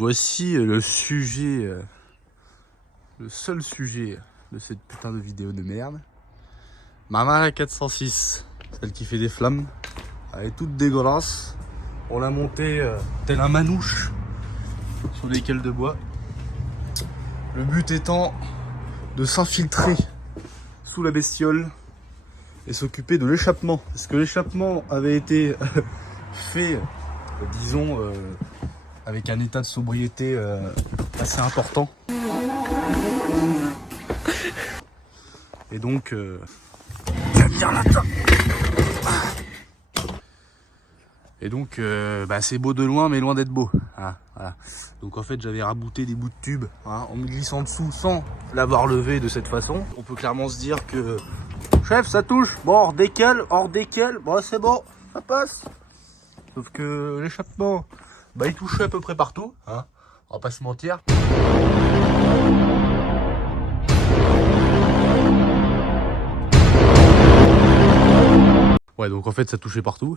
Voici le sujet, le seul sujet de cette putain de vidéo de merde. Maman la 406, celle qui fait des flammes. Elle est toute dégueulasse. On l'a montée tel un manouche sur les cales de bois. Le but étant de s'infiltrer sous la bestiole et s'occuper de l'échappement. Parce que l'échappement avait été fait, disons, avec un état de sobriété assez important. Et donc, viens là-dedans. Et donc, c'est beau de loin, mais loin d'être beau. Hein, voilà. Donc en fait, j'avais rabouté des bouts de tube en me glissant dessous sans l'avoir levé de cette façon. On peut clairement se dire que, chef, ça touche. Bon, hors décale, bon, c'est bon, ça passe. Sauf que l'échappement, il touchait à peu près partout. Hein, on va pas se mentir. Ouais, donc en fait, ça touchait partout.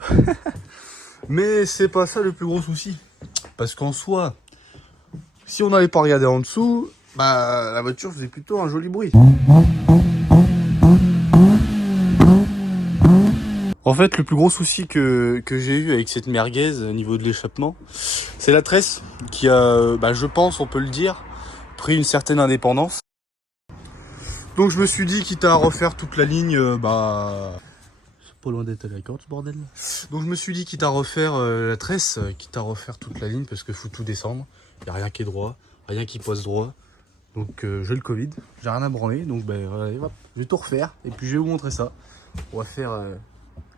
Mais c'est pas ça le plus gros souci. Parce qu'en soi, si on n'allait pas regarder en dessous, la voiture faisait plutôt un joli bruit. En fait, le plus gros souci que j'ai eu avec cette merguez au niveau de l'échappement, c'est la tresse qui a, je pense, on peut le dire, pris une certaine indépendance. Donc je me suis dit, quitte à refaire toute la ligne, pas loin d'être à la corde ce bordel. Donc je me suis dit, quitte à refaire la tresse, quitte à refaire toute la ligne, parce que faut tout descendre. Il n'y a rien qui est droit, rien qui passe droit. Donc j'ai le Covid, j'ai rien à branler, donc allez, hop, je vais tout refaire. Et puis je vais vous montrer ça. On va faire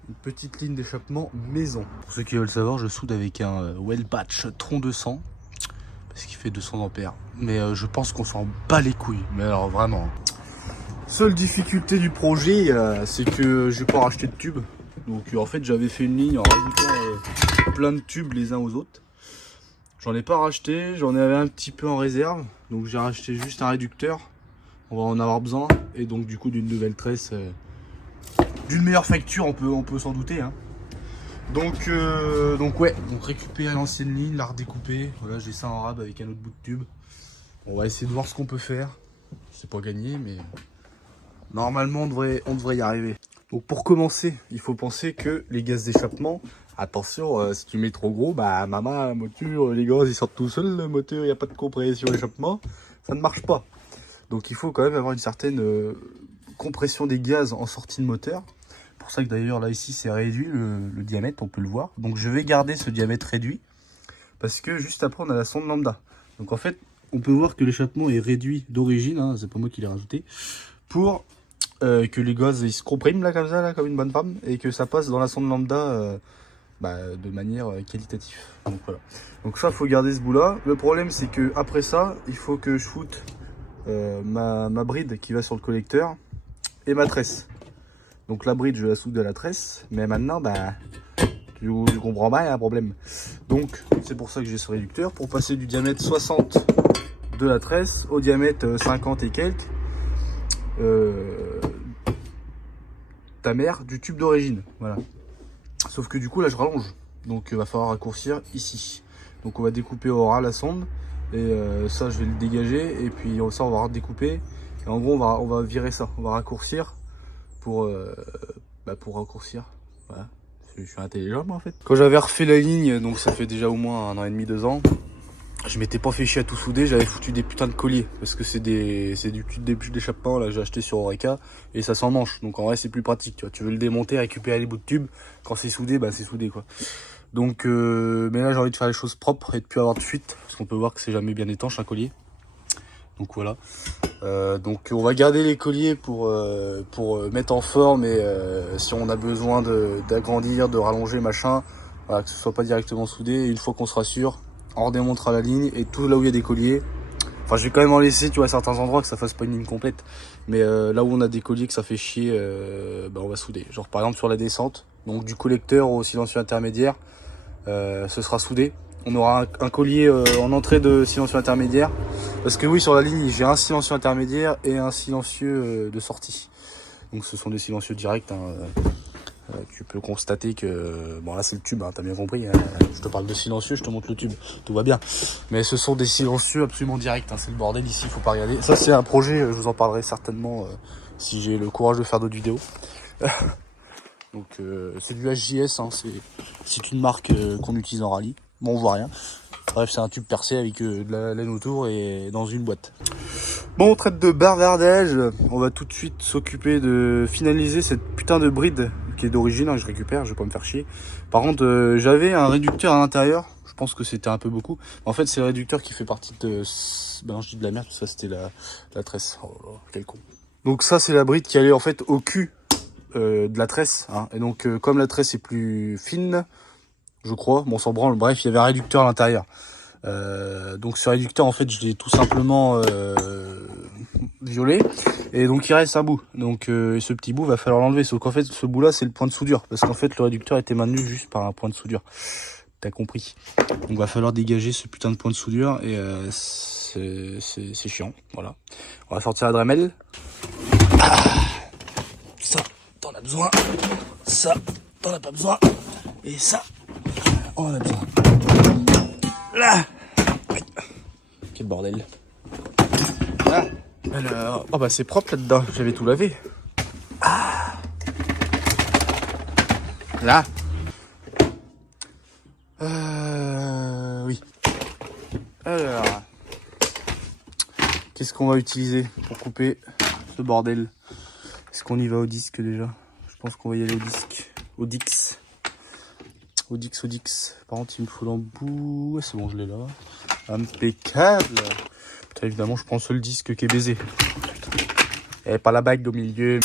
une petite ligne d'échappement maison. Pour ceux qui veulent savoir, je soude avec un Wellpatch Tron 200. Parce qu'il fait 200 ampères. Mais je pense qu'on s'en bat les couilles. Mais alors vraiment. Seule difficulté du projet, c'est que j'ai pas racheté de tubes. Donc en fait j'avais fait une ligne en rajoutant plein de tubes les uns aux autres. J'en ai pas racheté, j'en avais un petit peu en réserve. Donc j'ai racheté juste un réducteur. On va en avoir besoin. Et donc du coup d'une nouvelle tresse, d'une meilleure facture, on peut s'en douter. Hein. Donc récupérer l'ancienne ligne, la redécouper. Voilà, j'ai ça en rab avec un autre bout de tube. On va essayer de voir ce qu'on peut faire. C'est pas gagné, mais normalement, on devrait y arriver. Donc pour commencer, il faut penser que les gaz d'échappement, attention, si tu mets trop gros, maman, la moteur, les gaz ils sortent tout seuls, le moteur, il n'y a pas de compression d'échappement, ça ne marche pas. Donc il faut quand même avoir une certaine compression des gaz en sortie de moteur. Pour ça que d'ailleurs là ici c'est réduit le diamètre, on peut le voir. Donc je vais garder ce diamètre réduit, parce que juste après on a la sonde lambda. Donc en fait, on peut voir que l'échappement est réduit d'origine, hein, c'est pas moi qui l'ai rajouté, pour que les gaz ils se compriment là comme ça, là, comme une bonne femme, et que ça passe dans la sonde lambda de manière qualitative. Donc voilà. Donc ça, faut garder ce bout là. Le problème c'est que après ça, il faut que je foute ma bride qui va sur le collecteur et ma tresse. Donc la bride je la soude à la tresse, mais maintenant tu comprends pas, il y a un problème. Donc c'est pour ça que j'ai ce réducteur, pour passer du diamètre 60 de la tresse au diamètre 50 et quelques. Ta mère du tube d'origine, voilà. Sauf que du coup là je rallonge, donc il va falloir raccourcir ici. Donc on va découper au ras la sonde, et ça je vais le dégager, et puis ça on va redécouper, et en gros on va virer ça, on va raccourcir pour raccourcir, voilà. Je suis intelligent moi en fait. Quand j'avais refait la ligne, donc ça fait déjà au moins 1 an et demi, 2 ans, je m'étais pas fait chier à tout souder, j'avais foutu des putains de colliers. Parce que c'est du cul d'échappement, là, j'ai acheté sur Oreca, et ça s'emmanche. Donc en vrai, c'est plus pratique, tu vois. Tu veux le démonter, récupérer les bouts de tube. Quand c'est soudé, c'est soudé, quoi. Donc, mais là, j'ai envie de faire les choses propres et de plus avoir de fuite. Parce qu'on peut voir que c'est jamais bien étanche, un collier. Donc voilà. Donc on va garder les colliers pour mettre en forme, et si on a besoin d'agrandir, de rallonger, machin, voilà, que ce soit pas directement soudé. Et une fois qu'on sera sûr, on redémontera la ligne, et tout là où il y a des colliers, enfin je vais quand même en laisser, tu vois, à certains endroits que ça fasse pas une ligne complète, mais là où on a des colliers que ça fait chier, on va souder. Genre par exemple sur la descente, donc du collecteur au silencieux intermédiaire, ce sera soudé. On aura un collier en entrée de silencieux intermédiaire, parce que oui, sur la ligne j'ai un silencieux intermédiaire et un silencieux de sortie. Donc ce sont des silencieux directs, hein, Tu peux constater que... Bon là c'est le tube, hein, t'as bien compris. Hein, je te parle de silencieux, je te montre le tube. Tout va bien. Mais ce sont des silencieux absolument directs. Hein, c'est le bordel ici, faut pas regarder. Ça c'est un projet, je vous en parlerai certainement si j'ai le courage de faire d'autres vidéos. Donc c'est du HJS, hein, c'est une marque qu'on utilise en rallye. Bon on voit rien. Bref c'est un tube percé avec de la laine autour et dans une boîte. Bon on traite de bavardage. On va tout de suite s'occuper de finaliser cette putain de bride qui est d'origine, hein, je récupère, je vais pas me faire chier. Par contre j'avais un réducteur à l'intérieur. Je pense que c'était un peu beaucoup. En fait c'est le réducteur qui fait partie de... Ben je dis de la merde, ça c'était la tresse. Oh là là, quel con. Donc ça c'est la bride qui allait en fait au cul de la tresse, hein. Et donc comme la tresse est plus fine, je crois, bon on s'en branle, bref il y avait un réducteur à l'intérieur. Donc ce réducteur en fait je l'ai tout simplement violé, et donc il reste un bout, donc ce petit bout va falloir l'enlever, sauf qu'en fait ce bout là c'est le point de soudure, parce qu'en fait le réducteur était maintenu juste par un point de soudure, t'as compris. Donc va falloir dégager ce putain de point de soudure, et c'est chiant, voilà. On va sortir la Dremel. Ça, t'en as besoin. Ça, t'en as pas besoin. Et ça, on en a besoin. Là. Quel bordel. Là. Alors, oh bah c'est propre là-dedans. J'avais tout lavé. Ah. Là. Oui. Alors. Qu'est-ce qu'on va utiliser pour couper ce bordel? Est-ce qu'on y va au disque déjà? Je pense qu'on va y aller au disque. Au Dix. Au Dix. Par contre, il me faut l'embout. Ouais, c'est bon, je l'ai là. Impeccable. Putain, évidemment, je prends le seul disque qui est baisé. Et pas la bague au milieu.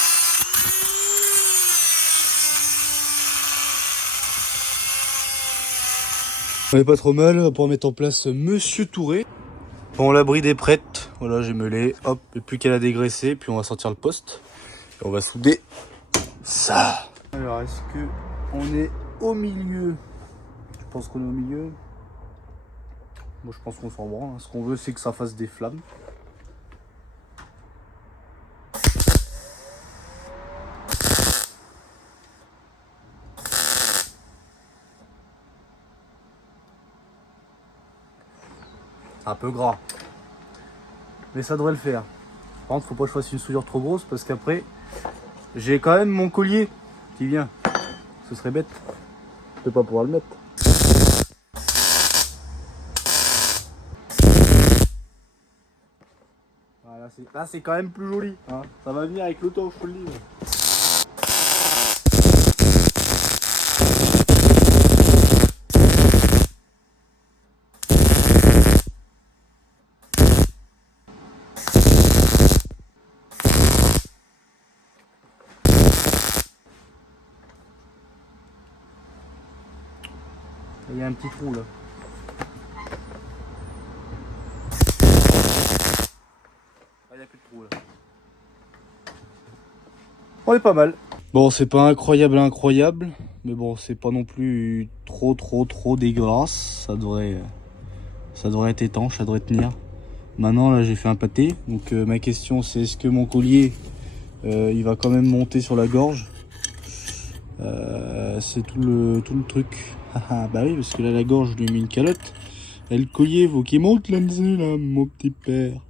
On est pas trop mal pour mettre en place Monsieur Touré. Bon, la bride est prête. Voilà, j'ai meulé. Hop, et plus qu'à la dégraisser. Puis on va sortir le poste. Et on va souder ça. Alors, est-ce que on est au milieu? Je pense qu'on est au milieu. Moi, je pense qu'on s'en branle. Hein. Ce qu'on veut, c'est que ça fasse des flammes. C'est un peu gras. Mais ça devrait le faire. Par contre, faut pas que je fasse une soudure trop grosse parce qu'après, j'ai quand même mon collier qui vient. Ce serait bête. Je peux pas pouvoir le mettre. Voilà, là, c'est quand même plus joli. Hein. Ça va venir avec l'auto, je peux le dire. Il y a un petit trou là. Ah, il n'y a plus de trou là. On est pas mal. Bon, c'est pas incroyable. Mais bon, c'est pas non plus trop dégueulasse. Ça devrait être étanche, ça devrait tenir. Maintenant, là, j'ai fait un pâté. Donc, ma question, c'est est-ce que mon collier, il va quand même monter sur la gorge? C'est tout le truc. Bah oui, parce que là, la gorge, je lui ai mis une calotte. Et le collier, faut qu'il monte là-dessus, là, mon petit père.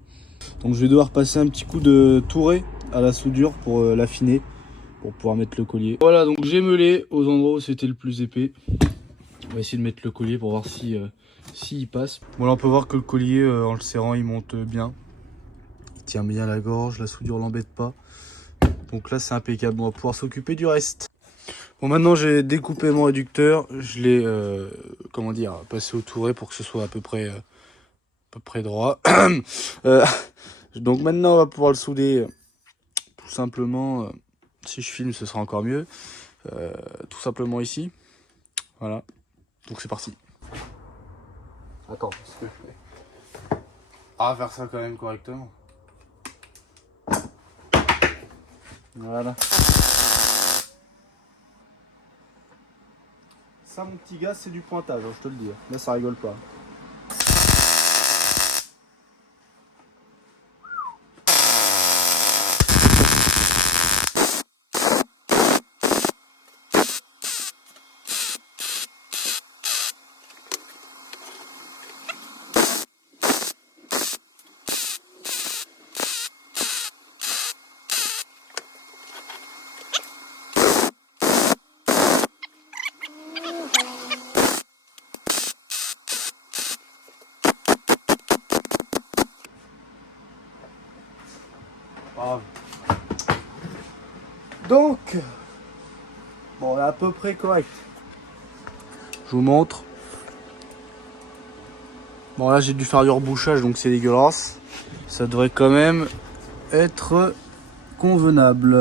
Donc, je vais devoir passer un petit coup de touret à la soudure pour l'affiner, pour pouvoir mettre le collier. Voilà, donc j'ai meulé aux endroits où c'était le plus épais. On va essayer de mettre le collier pour voir si il passe. Bon, là, on peut voir que le collier, en le serrant, il monte bien. Il tient bien la gorge, la soudure l'embête pas. Donc là, c'est impeccable. On va pouvoir s'occuper du reste. Bon, maintenant j'ai découpé mon réducteur, je l'ai, comment dire, passé au touret pour que ce soit à peu près droit. Donc maintenant on va pouvoir le souder tout simplement, si je filme ce sera encore mieux, tout simplement ici. Voilà, donc c'est parti. Attends, parce que... Ah, faire ça quand même correctement. Voilà. Ça, mon petit gars, c'est du pointage, hein, je te le dis. Là, ça rigole pas. grave. Donc, bon, on est à peu près correct. Je vous montre. Bon, là, j'ai dû faire du rebouchage, donc c'est dégueulasse. Ça devrait quand même être convenable.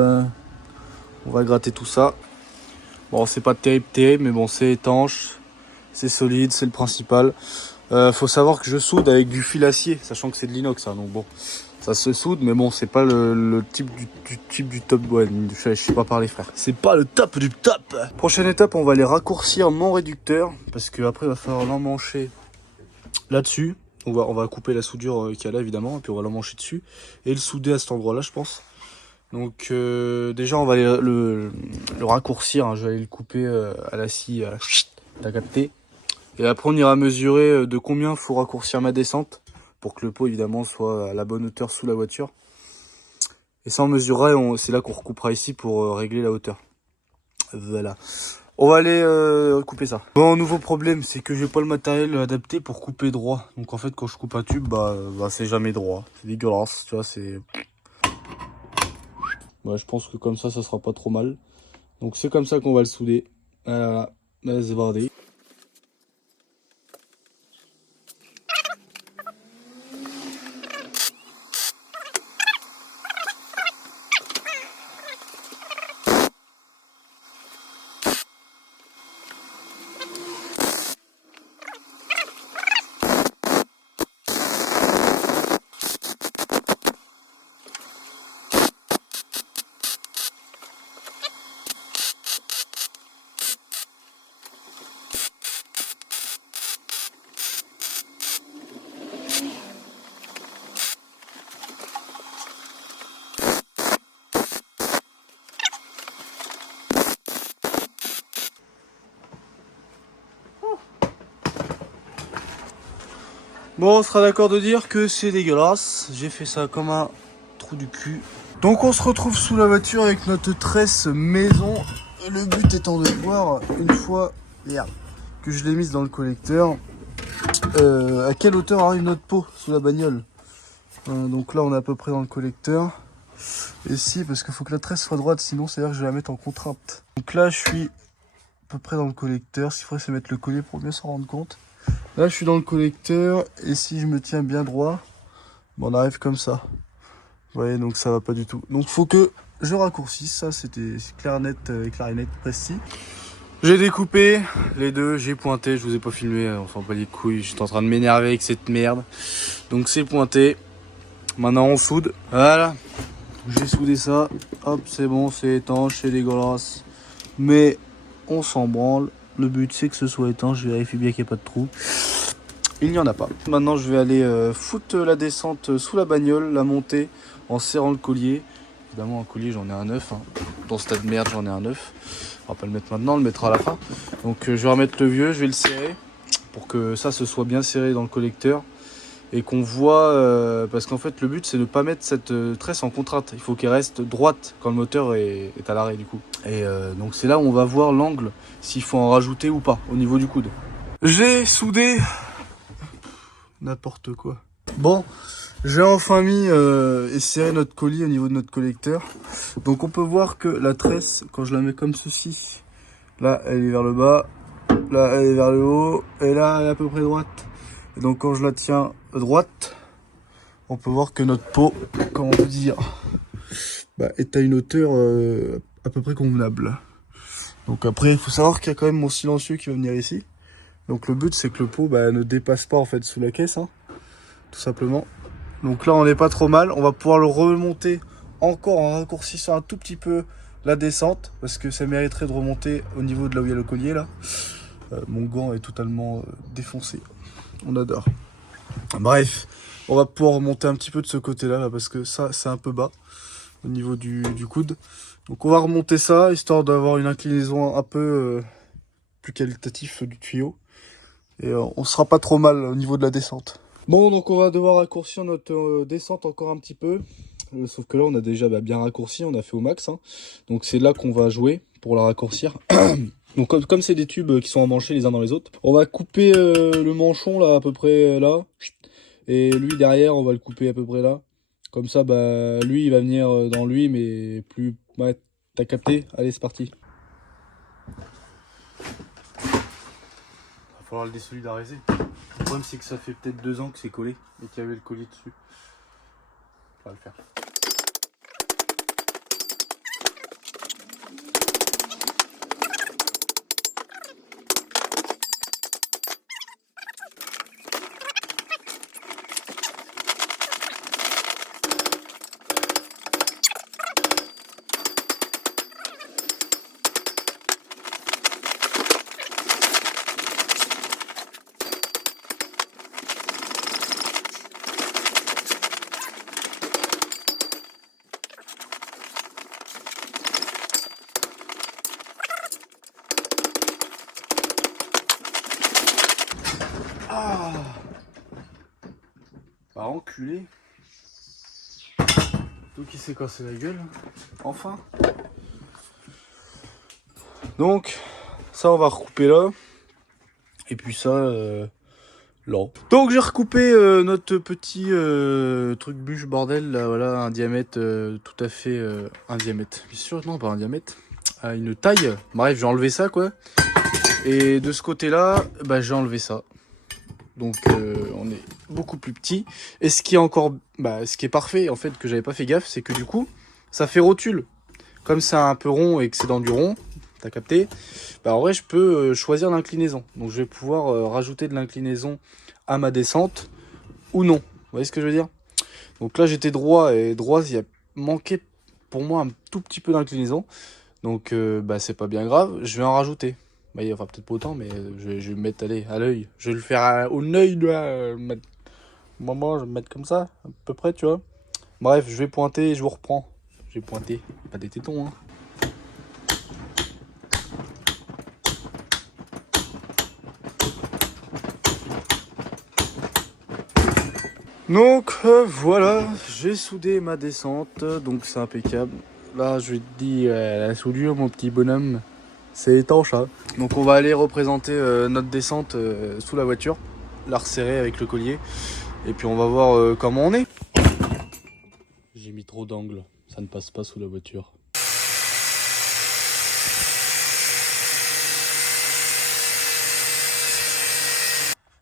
On va gratter tout ça. Bon, c'est pas terrible, mais bon, c'est étanche, c'est solide, c'est le principal. Faut savoir que je soude avec du fil acier, sachant que c'est de l'inox, hein, donc bon, ça se soude, mais bon, c'est pas le type du top. Ouais, je sais pas parler, frère. C'est pas le top du top. Prochaine étape, on va aller raccourcir mon réducteur, parce que après, il va falloir l'emmancher là-dessus. On va couper la soudure qu'il y a là, évidemment, et puis on va l'emmancher dessus et le souder à cet endroit-là, je pense. Donc déjà on va aller le raccourcir, hein. Je vais aller le couper à la scie, t'as capté. Et après on ira mesurer de combien il faut raccourcir ma descente pour que le pot évidemment soit à la bonne hauteur sous la voiture. Et ça on mesurera et c'est là qu'on recoupera ici pour régler la hauteur. Voilà. On va aller couper ça. Bon, nouveau problème, c'est que j'ai pas le matériel adapté pour couper droit. Donc en fait quand je coupe un tube, bah c'est jamais droit. C'est dégueulasse, tu vois, c'est... Ouais, je pense que comme ça sera pas trop mal. Donc c'est comme ça qu'on va le souder. Voilà, c'est bardé. Bon, on sera d'accord de dire que c'est dégueulasse. J'ai fait ça comme un trou du cul. Donc on se retrouve sous la voiture avec notre tresse maison. Le but étant de voir, une fois que je l'ai mise dans le collecteur, à quelle hauteur arrive notre pot sous la bagnole. Donc là on est à peu près dans le collecteur. Et si, parce qu'il faut que la tresse soit droite, sinon c'est-à-dire que je vais la mettre en contrainte. Donc là je suis à peu près dans le collecteur. Ce qu'il faudrait c'est mettre le collier pour mieux s'en rendre compte. Là je suis dans le collecteur et si je me tiens bien droit, bon, on arrive comme ça. Vous voyez, donc ça va pas du tout. Donc faut que je raccourcisse, ça c'était clair net et clarinette précis. J'ai découpé les deux, j'ai pointé, je vous ai pas filmé, enfin pas les couilles, j'étais en train de m'énerver avec cette merde. Donc c'est pointé, maintenant on soude, voilà. J'ai soudé ça, hop c'est bon, c'est étanche, c'est dégueulasse. Mais on s'en branle, le but c'est que ce soit étanche, je vérifie bien qu'il n'y a pas de trou. Il n'y en a pas. Maintenant je vais aller foutre la descente sous la bagnole, la monter en serrant le collier. Évidemment un collier j'en ai un neuf, hein. Dans ce tas de merde j'en ai un neuf. On va pas le mettre maintenant, on le mettra à la fin. Donc je vais remettre le vieux, je vais le serrer pour que ça se soit bien serré dans le collecteur. Et qu'on voit, parce qu'en fait le but c'est de ne pas mettre cette tresse en contrainte. Il faut qu'elle reste droite quand le moteur est à l'arrêt du coup. Et donc c'est là où on va voir l'angle, s'il faut en rajouter ou pas au niveau du coude. J'ai soudé n'importe quoi. Bon, j'ai enfin mis et serré notre colis au niveau de notre collecteur. Donc on peut voir que la tresse, quand je la mets comme ceci, là elle est vers le bas, là elle est vers le haut, et là elle est à peu près droite. Et donc quand je la tiens droite, on peut voir que notre pot, comment on peut dire, est à une hauteur à peu près convenable. Donc après il faut savoir qu'il y a quand même mon silencieux qui va venir ici. Donc le but c'est que le pot ne dépasse pas en fait sous la caisse, hein, tout simplement. Donc là on n'est pas trop mal, on va pouvoir le remonter encore en raccourcissant un tout petit peu la descente, parce que ça mériterait de remonter au niveau de là où il y a le collier là. Mon gant est totalement défoncé, on adore. Bref, on va pouvoir remonter un petit peu de ce côté là, parce que ça c'est un peu bas au niveau du coude. Donc on va remonter ça, histoire d'avoir une inclinaison un peu plus qualitative du tuyau. Et on sera pas trop mal au niveau de la descente. Bon, donc on va devoir raccourcir notre descente encore un petit peu. Sauf que là, on a déjà bien raccourci, on a fait au max. Hein. Donc c'est là qu'on va jouer pour la raccourcir. Donc comme c'est des tubes qui sont emmanchés les uns dans les autres, on va couper le manchon là à peu près là. Et lui derrière, on va le couper à peu près là. Comme ça, bah, lui, il va venir dans lui, mais plus... Ouais, t'as capté? Allez, c'est parti. Il va falloir le désolidariser. Le problème, c'est que ça fait peut-être 2 ans que c'est collé et qu'il y avait le collier dessus. On va le faire. Ah, bah enculé. Donc il s'est cassé la gueule. Enfin. Donc ça on va recouper là. Et puis ça là. Donc j'ai recoupé notre petit truc bûche bordel là, voilà, un diamètre tout à fait un diamètre. Bien sûr, non pas un diamètre. À une taille. Bref, j'ai enlevé ça quoi. Et de ce côté là, bah j'ai enlevé ça. Donc on est beaucoup plus petit. Et ce qui est encore, ce qui est parfait en fait que j'avais pas fait gaffe, c'est que du coup ça fait rotule. Comme c'est un peu rond et que c'est dans du rond, t'as capté. Bah en vrai je peux choisir l'inclinaison. Donc je vais pouvoir rajouter de l'inclinaison à ma descente ou non. Vous voyez ce que je veux dire? Donc là j'étais droit et droit il y a manqué pour moi un tout petit peu d'inclinaison. Donc c'est pas bien grave, je vais en rajouter. Bah, il va peut-être pas autant, mais je vais me mettre allez, à l'œil. Je vais le faire au œil, maman, je vais me mettre comme ça, à peu près, tu vois. Bref, je vais pointer et je vous reprends. Je vais pointer, pas des tétons, hein. Donc voilà, j'ai soudé ma descente, donc c'est impeccable. Là, je vais te dire, la soudure, mon petit bonhomme. C'est étanche, hein. Donc on va aller représenter notre descente sous la voiture, la resserrer avec le collier, et puis on va voir comment on est. J'ai mis trop d'angles, ça ne passe pas sous la voiture.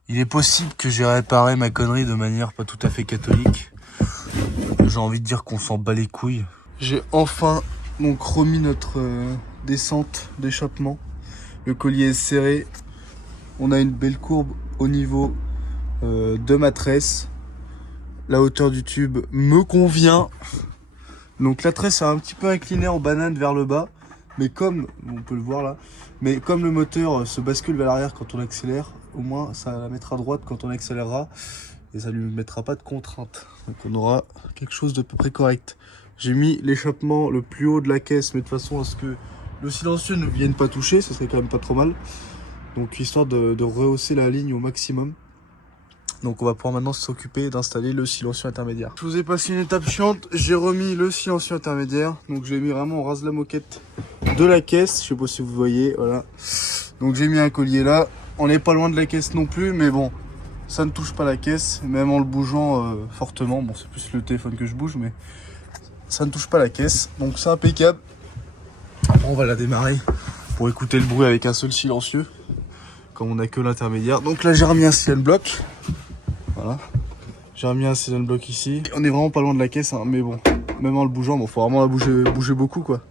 Il est possible que j'ai réparé ma connerie de manière pas tout à fait catholique. J'ai envie de dire qu'on s'en bat les couilles. J'ai enfin donc remis notre descente d'échappement. Le collier est serré. On a une belle courbe au niveau de ma tresse. La hauteur du tube me convient. Donc la tresse est un petit peu inclinée en banane vers le bas. Mais comme, on peut le voir là, mais comme le moteur se bascule vers l'arrière quand on accélère, au moins ça la mettra droite quand on accélérera. Et ça lui mettra pas de contrainte. Donc on aura quelque chose de peu près correct. J'ai mis l'échappement le plus haut de la caisse, mais de façon à ce que le silencieux ne vienne pas toucher, ce serait quand même pas trop mal. Donc histoire de rehausser la ligne au maximum. Donc on va pouvoir maintenant s'occuper d'installer le silencieux intermédiaire. Je vous ai passé une étape chiante, j'ai remis le silencieux intermédiaire. Donc j'ai mis vraiment en rase la moquette de la caisse, je sais pas si vous voyez, voilà. Donc j'ai mis un collier là, on n'est pas loin de la caisse non plus, mais bon, ça ne touche pas la caisse, même en le bougeant fortement. Bon, c'est plus le téléphone que je bouge, mais ça ne touche pas la caisse, donc c'est impeccable. Après, on va la démarrer pour écouter le bruit avec un seul silencieux, comme on n'a que l'intermédiaire. Donc là, j'ai remis un silent block. Voilà, j'ai remis un silent block ici. On est vraiment pas loin de la caisse, hein, mais bon, même en le bougeant, bon, faut vraiment la bouger beaucoup, quoi.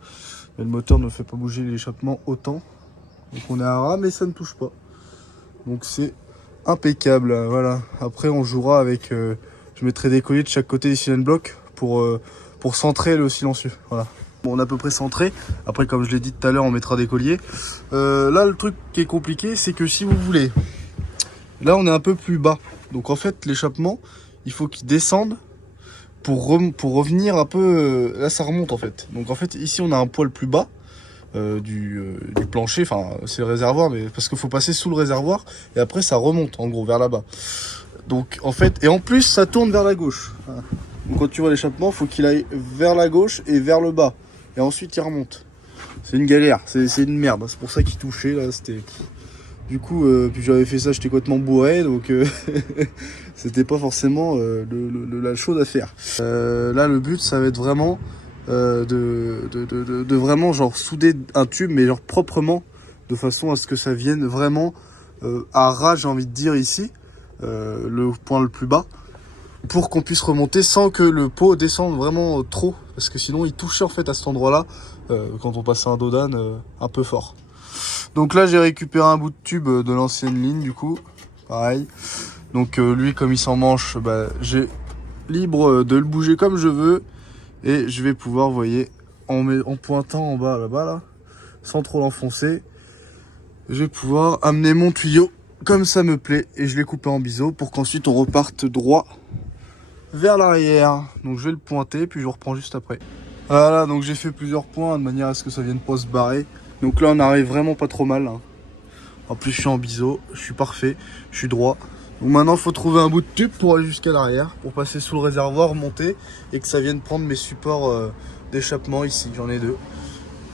Mais le moteur ne fait pas bouger l'échappement autant. Donc on est à ras, mais ça ne touche pas. Donc c'est impeccable, voilà. Après, on jouera avec... je mettrai des colliers de chaque côté du silent block pour centrer le silencieux, voilà. Bon, on est à peu près centré. Après, comme je l'ai dit tout à l'heure, on mettra des colliers. Là, le truc qui est compliqué, c'est que si vous voulez... Là, on est un peu plus bas. Donc, en fait, l'échappement, il faut qu'il descende pour revenir un peu... là, ça remonte, en fait. Donc, en fait, ici, on a un poil plus bas du plancher. Enfin, c'est le réservoir, mais parce qu'il faut passer sous le réservoir. Et après, ça remonte, en gros, vers là-bas. Donc, en fait... Et en plus, ça tourne vers la gauche. Voilà. Donc, quand tu vois l'échappement, il faut qu'il aille vers la gauche et vers le bas. Et ensuite il remonte. C'est une galère, c'est une merde. C'est pour ça qu'il touchait là, c'était Du coup, puis j'avais fait ça, j'étais complètement bourré, donc c'était pas forcément la chose à faire. Là, le but, ça va être vraiment de vraiment genre souder un tube, mais genre proprement, de façon à ce que ça vienne vraiment à ras, j'ai envie de dire ici, le point le plus bas, pour qu'on puisse remonter sans que le pot descende vraiment trop, parce que sinon il touchait en fait à cet endroit-là quand on passait un dodan un peu fort. Donc là j'ai récupéré un bout de tube de l'ancienne ligne du coup, pareil. Donc lui comme il s'en manche, bah, j'ai libre de le bouger comme je veux et je vais pouvoir, vous voyez, en pointant en bas là-bas là, sans trop l'enfoncer, je vais pouvoir amener mon tuyau comme ça me plaît et je l'ai coupé en biseau pour qu'ensuite on reparte droit vers l'arrière. Donc je vais le pointer puis je reprends juste après. Voilà, donc j'ai fait plusieurs points de manière à ce que ça vienne pas se barrer. Donc là on arrive vraiment pas trop mal hein. En plus je suis en biseau, je suis parfait, je suis droit. Donc maintenant il faut trouver un bout de tube pour aller jusqu'à l'arrière, pour passer sous le réservoir, monter et que ça vienne prendre mes supports d'échappement ici, j'en ai deux.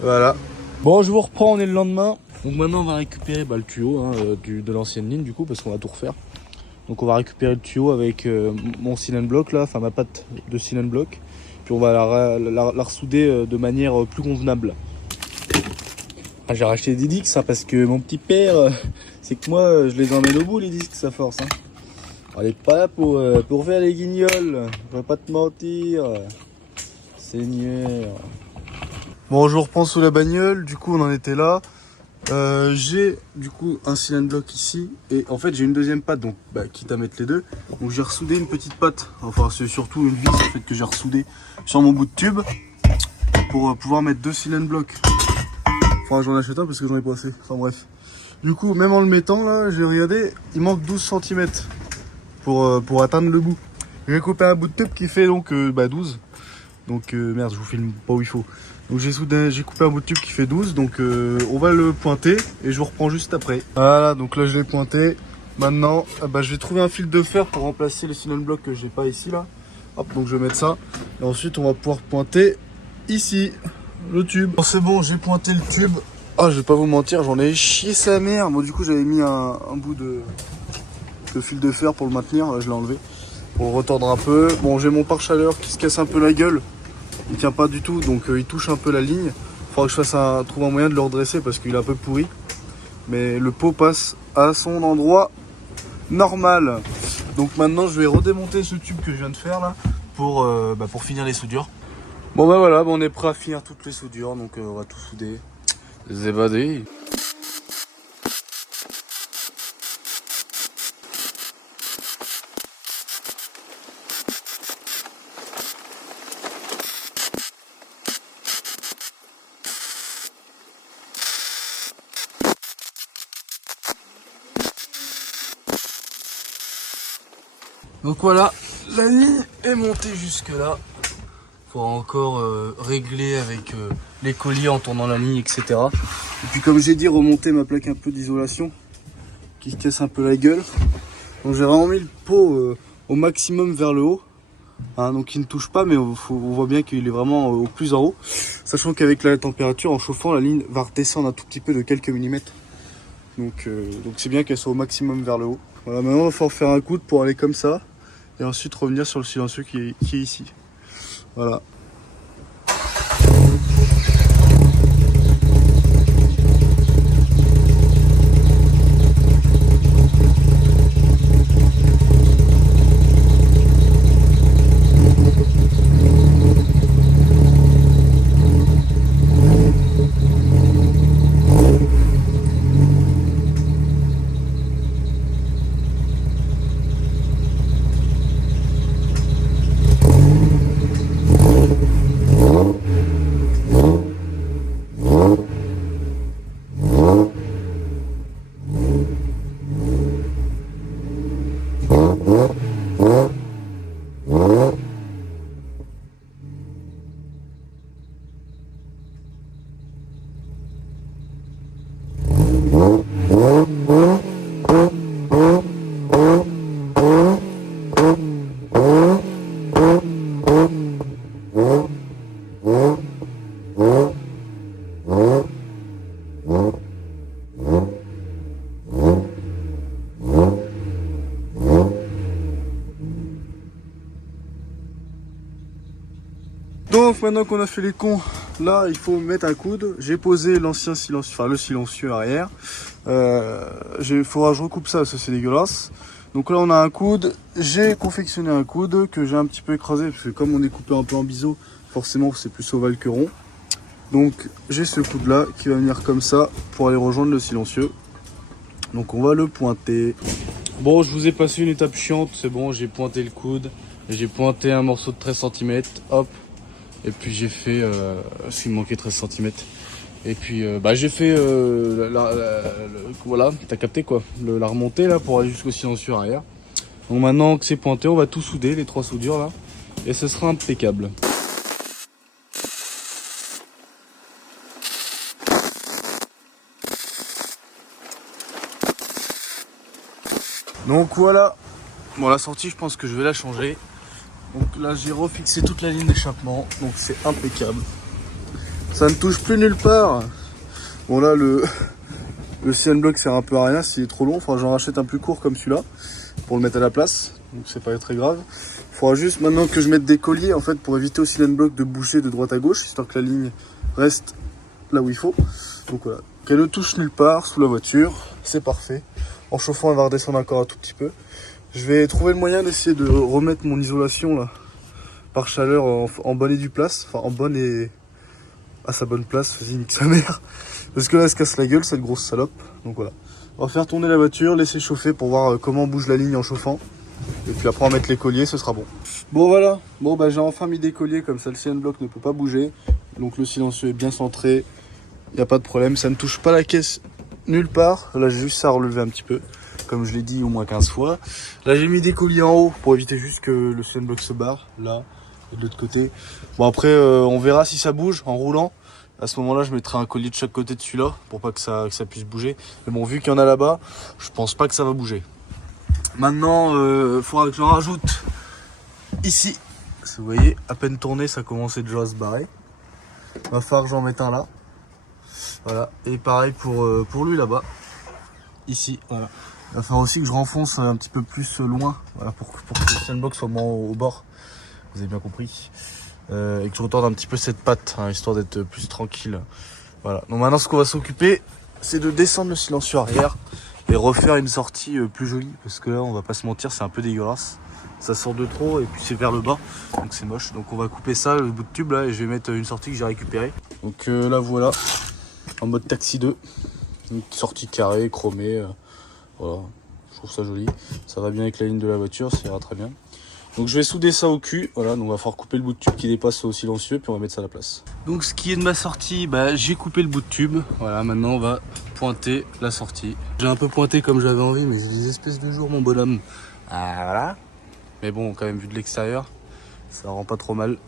Voilà. Bon, je vous reprends, on est le lendemain. Donc maintenant on va récupérer le tuyau hein, de l'ancienne ligne du coup parce qu'on va tout refaire. Donc on va récupérer le tuyau avec mon seal block là, enfin ma patte de seal block. Puis on va la ressouder de manière plus convenable. Ah, j'ai racheté des disques hein, parce que mon petit père, c'est que moi je les emmène au bout les disques, ça force. Hein. On n'est pas là pour faire les guignols, je vais pas te mentir. Seigneur. Bon, je reprends sous la bagnole, du coup on en était là. J'ai du coup un seal block ici et en fait j'ai une deuxième patte donc quitte à mettre les deux, donc j'ai ressoudé une petite patte, enfin c'est surtout une vis en fait que j'ai ressoudé sur mon bout de tube pour pouvoir mettre deux seal block. Enfin j'en achète un parce que j'en ai pas assez, enfin bref. Du coup même en le mettant là, j'ai regardé, il manque 12 cm pour atteindre le bout. J'ai coupé un bout de tube qui fait donc 12. Donc merde, je vous filme pas où il faut. Donc j'ai coupé un bout de tube qui fait 12, donc on va le pointer et je vous reprends juste après. Voilà, donc là je l'ai pointé. Maintenant, je vais trouver un fil de fer pour remplacer le seal block que j'ai pas ici là. Hop, donc je vais mettre ça. Et ensuite on va pouvoir pointer ici le tube. Bon, c'est bon, j'ai pointé le tube. Ah, je vais pas vous mentir, j'en ai chié sa mère. Bon, du coup j'avais mis un bout de fil de fer pour le maintenir. Là je l'ai enlevé pour le retordre un peu. Bon, j'ai mon pare-chaleur qui se casse un peu la gueule. Il tient pas du tout, donc il touche un peu la ligne. Il faudra que je trouve un moyen de le redresser parce qu'il est un peu pourri. Mais le pot passe à son endroit normal. Donc maintenant je vais redémonter ce tube que je viens de faire là pour finir les soudures. Bon voilà, on est prêt à finir toutes les soudures, donc on va tout souder. Zébadé. Donc voilà, la ligne est montée jusque là. Faudra encore régler avec les colliers en tournant la ligne, etc. Et puis comme j'ai dit, remonter ma plaque un peu d'isolation qui se casse un peu la gueule. Donc j'ai vraiment mis le pot au maximum vers le haut. Hein, donc il ne touche pas, mais on voit bien qu'il est vraiment au plus en haut. Sachant qu'avec la température, en chauffant, la ligne va redescendre un tout petit peu de quelques millimètres. Donc c'est bien qu'elle soit au maximum vers le haut. Voilà, maintenant il va falloir faire un coude pour aller comme ça. Et ensuite revenir sur le silencieux qui est ici. Voilà. Donc maintenant qu'on a fait les cons, là il faut mettre un coude. J'ai posé l'ancien silencieux, enfin le silencieux arrière. Il faudra que je recoupe ça parce que c'est dégueulasse. Donc là on a un coude, j'ai confectionné un coude que j'ai un petit peu écrasé parce que comme on est coupé un peu en biseau, forcément c'est plus ovale que rond. Donc j'ai ce coude là qui va venir comme ça pour aller rejoindre le silencieux. Donc on va le pointer. Bon, je vous ai passé une étape chiante, c'est bon, j'ai pointé le coude, j'ai pointé un morceau de 13 cm, hop, et puis j'ai fait, s'il me manquait 13 cm, et puis j'ai fait, voilà, t'as capté quoi, la remontée là pour aller jusqu'au silencieux arrière. Donc maintenant que c'est pointé, on va tout souder, les 3 soudures là, et ce sera impeccable. Donc voilà, bon la sortie je pense que je vais la changer. Donc là j'ai refixé toute la ligne d'échappement, donc c'est impeccable. Ça ne touche plus nulle part. Bon là le CN block sert un peu à rien s'il est trop long, il faudra que j'en rachète un plus court comme celui-là pour le mettre à la place, donc c'est pas très grave. Il faudra juste maintenant que je mette des colliers en fait pour éviter au CN block de bouger de droite à gauche, histoire que la ligne reste là où il faut. Donc voilà, qu'elle ne touche nulle part sous la voiture, c'est parfait. En chauffant, elle va redescendre encore un tout petit peu. Je vais trouver le moyen d'essayer de remettre mon isolation là par chaleur en bonne et due place. Enfin en bonne et à sa bonne place, vas-y nique sa mère. Parce que là elle se casse la gueule cette grosse salope. Donc voilà. On va faire tourner la voiture, laisser chauffer pour voir comment bouge la ligne en chauffant. Et puis après on va mettre les colliers, ce sera bon. Bon voilà, bon j'ai enfin mis des colliers comme ça le CN block ne peut pas bouger. Donc le silencieux est bien centré. Il n'y a pas de problème, ça ne touche pas la caisse nulle part. Là j'ai juste ça à relever un petit peu, comme je l'ai dit au moins 15 fois. Là j'ai mis des colliers en haut pour éviter juste que le CN block se barre, là, et de l'autre côté. Bon après on verra si ça bouge en roulant. À ce moment là je mettrai un collier de chaque côté de celui-là, pour pas que ça puisse bouger. Mais bon, vu qu'il y en a là-bas, je pense pas que ça va bouger. Maintenant il faudra que j'en rajoute ici. Vous voyez, à peine tourné ça commençait déjà à se barrer. Va falloir que j'en mette un là. Voilà, et pareil pour lui là-bas, ici, voilà. Il va falloir aussi que je renfonce un petit peu plus loin, voilà, pour que le sandbox soit moins au bord, vous avez bien compris, et que je retorde un petit peu cette patte, hein, histoire d'être plus tranquille. Voilà, donc maintenant ce qu'on va s'occuper, c'est de descendre le silencieux arrière et refaire une sortie plus jolie, parce que là, on va pas se mentir, c'est un peu dégueulasse. Ça sort de trop et puis c'est vers le bas, donc c'est moche. Donc on va couper ça, le bout de tube là, et je vais mettre une sortie que j'ai récupérée. Donc là voilà. En mode taxi 2, une sortie carrée, chromée, voilà, je trouve ça joli, ça va bien avec la ligne de la voiture, ça ira très bien. Donc je vais souder ça au cul, voilà, donc on va falloir couper le bout de tube qui dépasse au silencieux, puis on va mettre ça à la place. Donc ce qui est de ma sortie, j'ai coupé le bout de tube, voilà, maintenant on va pointer la sortie. J'ai un peu pointé comme j'avais envie, mais j'ai des espèces de jours mon bonhomme. Ah voilà, mais bon, quand même vu de l'extérieur, ça rend pas trop mal,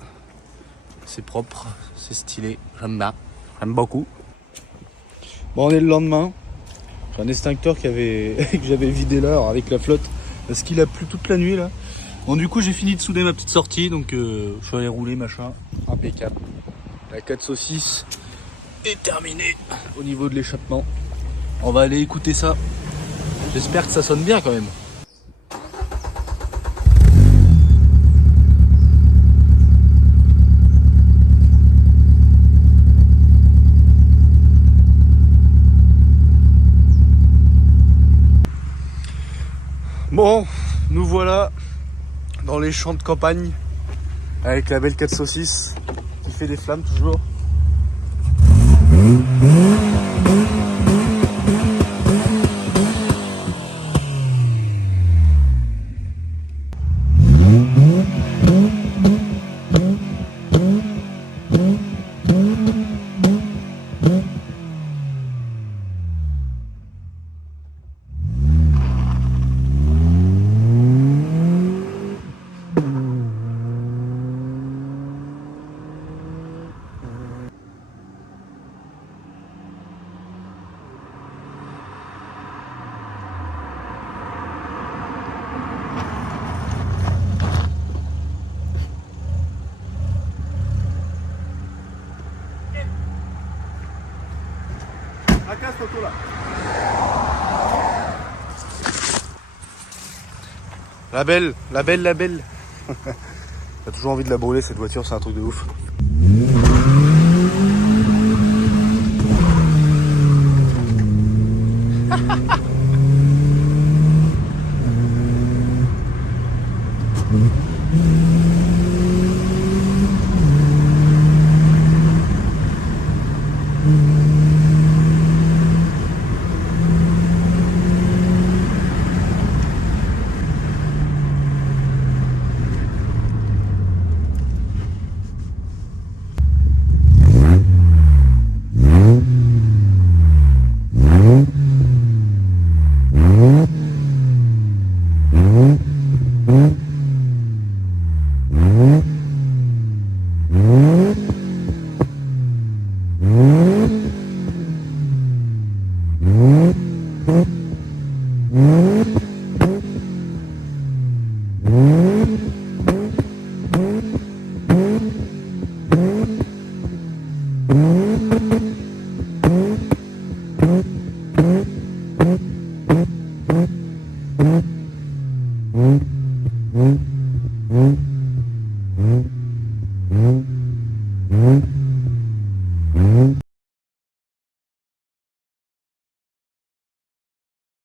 c'est propre, c'est stylé, j'aime bien, j'aime beaucoup. Bon, on est le lendemain. J'ai un extincteur que j'avais vidé là avec la flotte parce qu'il a plu toute la nuit là. Bon, du coup j'ai fini de souder ma petite sortie, donc je suis allé rouler machin, impeccable. La 4 saucisses est terminée au niveau de l'échappement. On va aller écouter ça. J'espère que ça sonne bien quand même. Bon, nous voilà dans les champs de campagne avec la belle 4 saucisses qui fait des flammes toujours. Casse l'auto là. La belle. T'as toujours envie de la brûler cette voiture, c'est un truc de ouf. Mm-hmm.